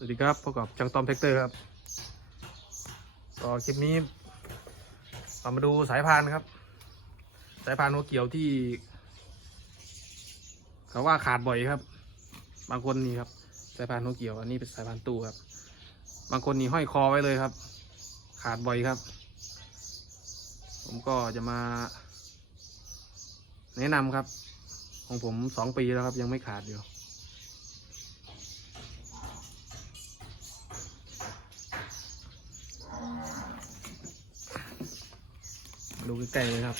สวัสดีครับพบกับช่างตอมแท็กเตอร์ครับก็คลิปนี้เรามาดูสายพานครับ สายพานหัวเกี่ยวที่เขาว่าขาดบ่อยครับ บางคนนี่ครับ สายพานหัวเกี่ยวอันนี้เป็นสายพานตู้ครับ บางคนนี่ห้อยคอไว้เลยครับ ขาดบ่อยครับ ผมก็จะมา แนะนำครับ ของผมสองปีแล้วครับ ยังไม่ขาดอยู่ ดูใกล้ๆเลยครับ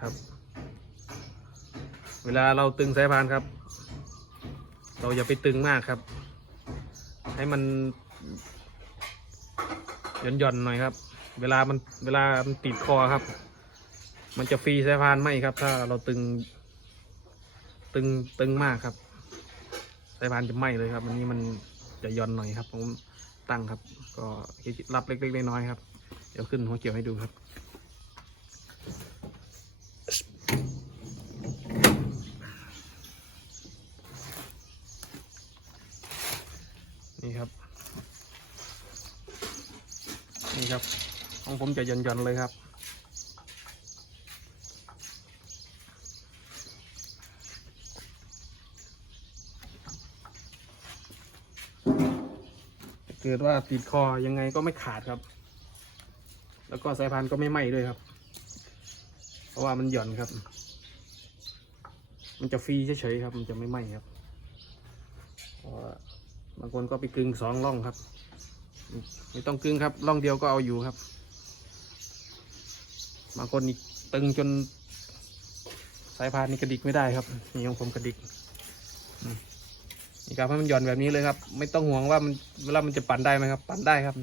ครับ เวลาเราตึงสายพานครับ เราอย่าไปตึงมากครับ ให้มันหย่อนๆหน่อยครับ เวลามันเวลามันติดคอครับ มันจะฟรีสายพานไหมครับ ถ้าเราตึง ตึงตึงมากครับสายพานจะไหมเลยครับอันนี้มันจะหย่อนหน่อยครับ ผม ตั้งครับ ก็รับเล็กๆน้อยๆครับ เดี๋ยวขึ้นหัวเกี่ยวให้ดูครับนี่ครับ นี่ครับ ของผมจะหย่อนๆเลยครับ เกิดว่าติดคอยังไงก็ไม่ขาดครับ แล้วก็สายพานก็ไม่ไหม้ด้วยครับ เพราะว่ามันหย่อนครับ มันจะฟรีเฉยๆครับ มันจะไม่ไหม้ครับบางคนก็ไปกึงสองร่องครับ ไม่ต้องกึงครับร่องเดียวก็เอาอยู่ครับ บางคนนี่ตึงจนสายพานนี่กระดิกไม่ได้ครับนี่ของผมกระดิกอื นี่ครับให้มันหย่อนแบบนี้เลยครับ ไม่ต้องห่วงว่ามันเวลามันจะปั่นได้ไหมครับ ปั่นได้ครับ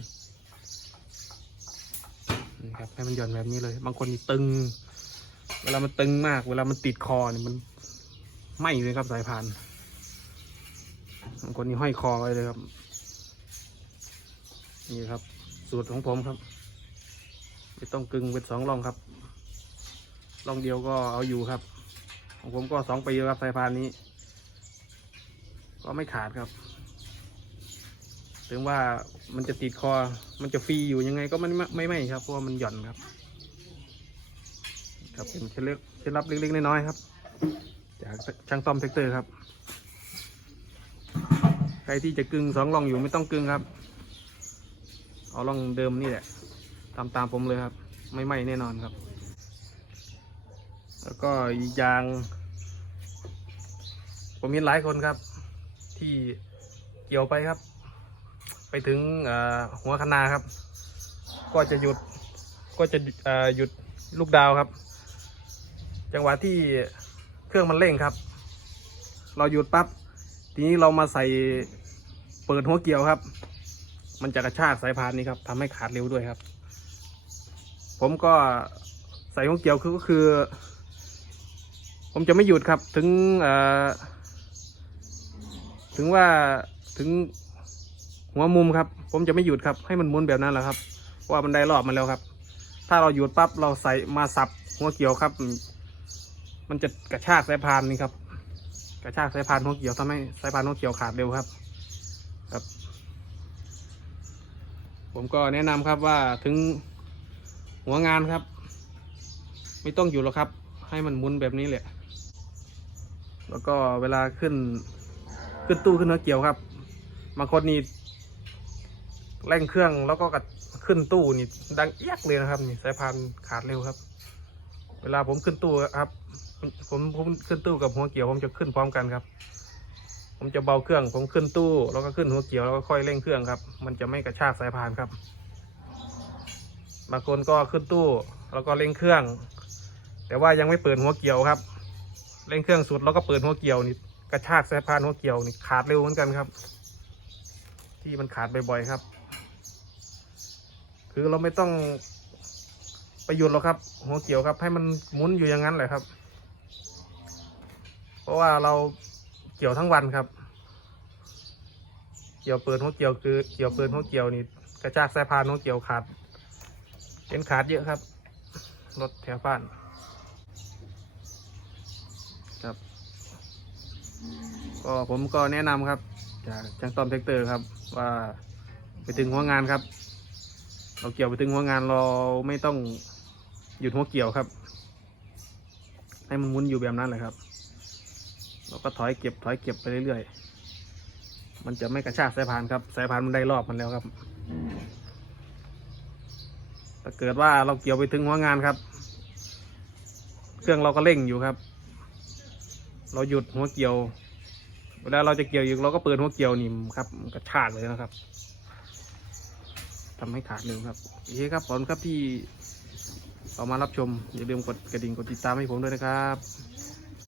นี่ครับให้มันหย่อนแบบนี้เลย บางคนนี่ตึง เวลามันตึงมาก เวลามันติดคอเนี่ยมันไหมเลยครับสายพานบางคนนี่ห้อยคอไว้เลยครับ นี่ครับ สูตรของผมครับ ไม่ต้องกึงเป็นสองร่องครับร่องเดียวก็เอาอยู่ครับ ของผมก็สองปีแล้วครับสายพานนี้ ก็ไม่ขาดครับ ถึงว่ามันจะติดคอ มันจะฟรีอยู่ยังไงก็มันไม่ไม่ไม่ครับ เพราะว่ามันหย่อนครับ ครับเป็นเคล็ดเคล็ดลับเล็กๆน้อยๆครับ จากช่างต้อมแท็กเตอร์ครับ ใครที่จะกึงสองร่องอยู่ไม่ต้องกึงครับ เอาร่องเดิมนี่แหละ ตามตามผมเลยครับ ไม่ไหม้แน่นอนครับ แล้วก็ยางผมเห็นหลายคนครับ ที่เกี่ยวไปครับ ไปถึงหัวคนาครับ ก็จะหยุดก็จะหยุดลูกดาวครับ จังหวะที่เครื่องมันเร่งครับ เราหยุดปั๊บทีนี้เรามาใส่เปิดหัวเกี่ยวครับ มันจะกระชากสายพานนี้ครับทำให้ขาดเร็วด้วยครับ ผมก็ใส่หัวเกี่ยวคือก็คือ ผมจะไม่หยุดครับถึงเอ่อ ถึงว่าถึงหัวมุมครับ ผมจะไม่หยุดครับ ให้มันหมุนแบบนั้นแหละครับว่ามันได้รอบมาแล้วครับ ถ้าเราหยุดปั๊บเราใส่มาสับหัวเกี่ยวครับ มันจะกระชากสายพานนี่ครับ กระชากสายพานหัวเกี่ยวทำให้สายพานหัวเกี่ยวขาดเร็วครับ ครับ ผมก็แนะนำครับว่าถึงหัวงานครับ ไม่ต้องอยู่หรอกครับ ให้มันมุนแบบนี้แหละ แล้วก็เวลาขึ้น ขึ้นตู้ขึ้นหัวเกี่ยวครับบางคนนี่เร่งเครื่องแล้วก็กระขึ้นตู้นี่ดังเอียกเลยนะครับ นี่สายพานขาดเร็วครับ เวลาผมขึ้นตู้ครับ ผมผมขึ้นตู้กับหัวเกี่ยวผมจะขึ้นพร้อมกันครับ ผมจะเบาเครื่องผมขึ้นตู้ แล้วก็ขึ้นหัวเกี่ยวแล้วก็ค่อยเร่งเครื่องครับ มันจะไม่กระชากสายพานครับบางคนก็ขึ้นตู้ แล้วก็เร่งเครื่อง แต่ว่ายังไม่เปิดหัวเกี่ยวครับเร่งเครื่องสุดแล้วก็เปิดหัวเกี่ยวนี่ กระชากสายพานหัวเกี่ยวนี่ขาดเร็วเหมือนกันครับ ที่มันขาดบ่อยๆครับ คือเราไม่ต้องไปหยุดหรอกครับ หัวเกี่ยวครับ ให้มันหมุนอยู่อย่างนั้นแหละครับ เพราะว่าเราเกี่ยวทั้งวันครับ เกี่ยวเปิดหัวเกี่ยวคือเกี่ยวเปิดหัวเกี่ยวนี่กระชากสายพานหัวเกี่ยวขาดเป็นขาดเยอะครับรถแถวบ้าน ครับ ก็ผมก็แนะนำครับ จากช่างต้อมแท็กเตอร์ครับ ว่าไปถึงหัวงานครับ เราเกี่ยวไปถึงหัวงานเราไม่ต้องหยุดหัวเกี่ยวครับ ให้มันหมุนอยู่แบบนั้นเลยครับ เราก็ถอยเก็บถอยเก็บไปเรื่อยๆ มันจะไม่กระชากสายพานครับ สายพานมันได้รอบมันแล้วครับ ถ้าเกิดว่าเราเกี่ยวไปถึงหัวงานครับ เครื่องเราก็เร่งอยู่ครับ เราหยุดหัวเกี่ยว เวลาเราจะเกี่ยวอีกเราก็เปิดหัวเกี่ยวนี่ครับมันกระชากเลยนะครับทำให้ขาดหนึ่งครับโอเคครับขอบคุณครับที่เอามารับชมอย่าลืมกดกระดิ่งกดติดตามให้ผมด้วยนะครับ